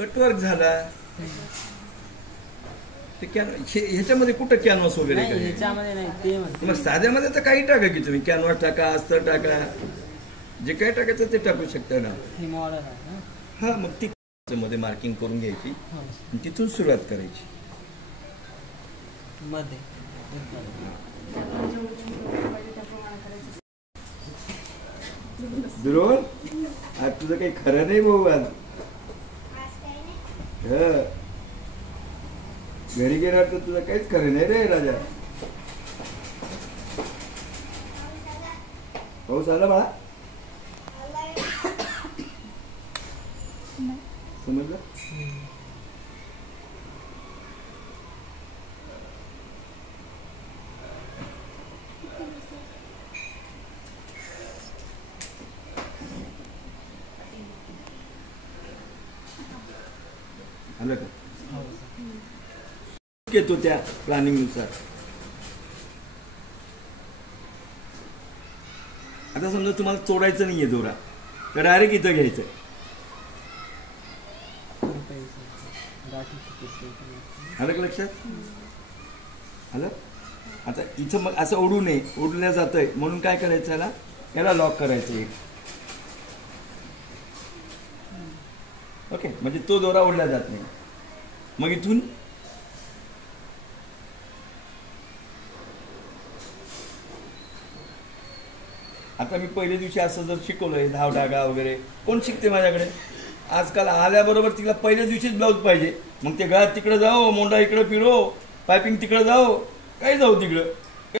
cutwork झाला ते ह्याच्यामध्ये कुठं कॅनव्हास वगैरे मग साध्यामध्ये तर काही टाका की तुम्ही कॅनव्हास टाका अस्तर टाका जे काही टाकायचं ते टाकू शकता ना हा मग ती मध्ये मार्किंग करून घ्यायची आणि तिथून सुरुवात करायची दुरोळ आज तुझं काही खरं नाही भाऊ आज घरी गेल्यावर तर तुझं काहीच खरं नाही रे राजा पाऊस आला बाळा समजलं आलं का येतो त्या प्लॅनिंग नुसार आता समजा तुम्हाला तोडायचं नाहीये दोरा तर डायरेक्ट इथं घ्यायचं आलं का लक्षात आलं आता इथं मग असं ओढू नये ओढल्या जातंय म्हणून काय करायचं याला लॉक करायचं एक ओके म्हणजे तो दोरा ओढला जात नाही मग इथून आता मी पहिल्या दिवशी असं जर शिकवलंय धाव डागा वगैरे कोण शिकते माझ्याकडे आजकाल आल्याबरोबर तिला पहिल्या दिवशीच ब्लाऊज पाहिजे मग ते गळ्यात तिकडे जाओ मोंडा इकडे फिरो पायपिंग तिकडे जाओ काही जाऊ तिकडं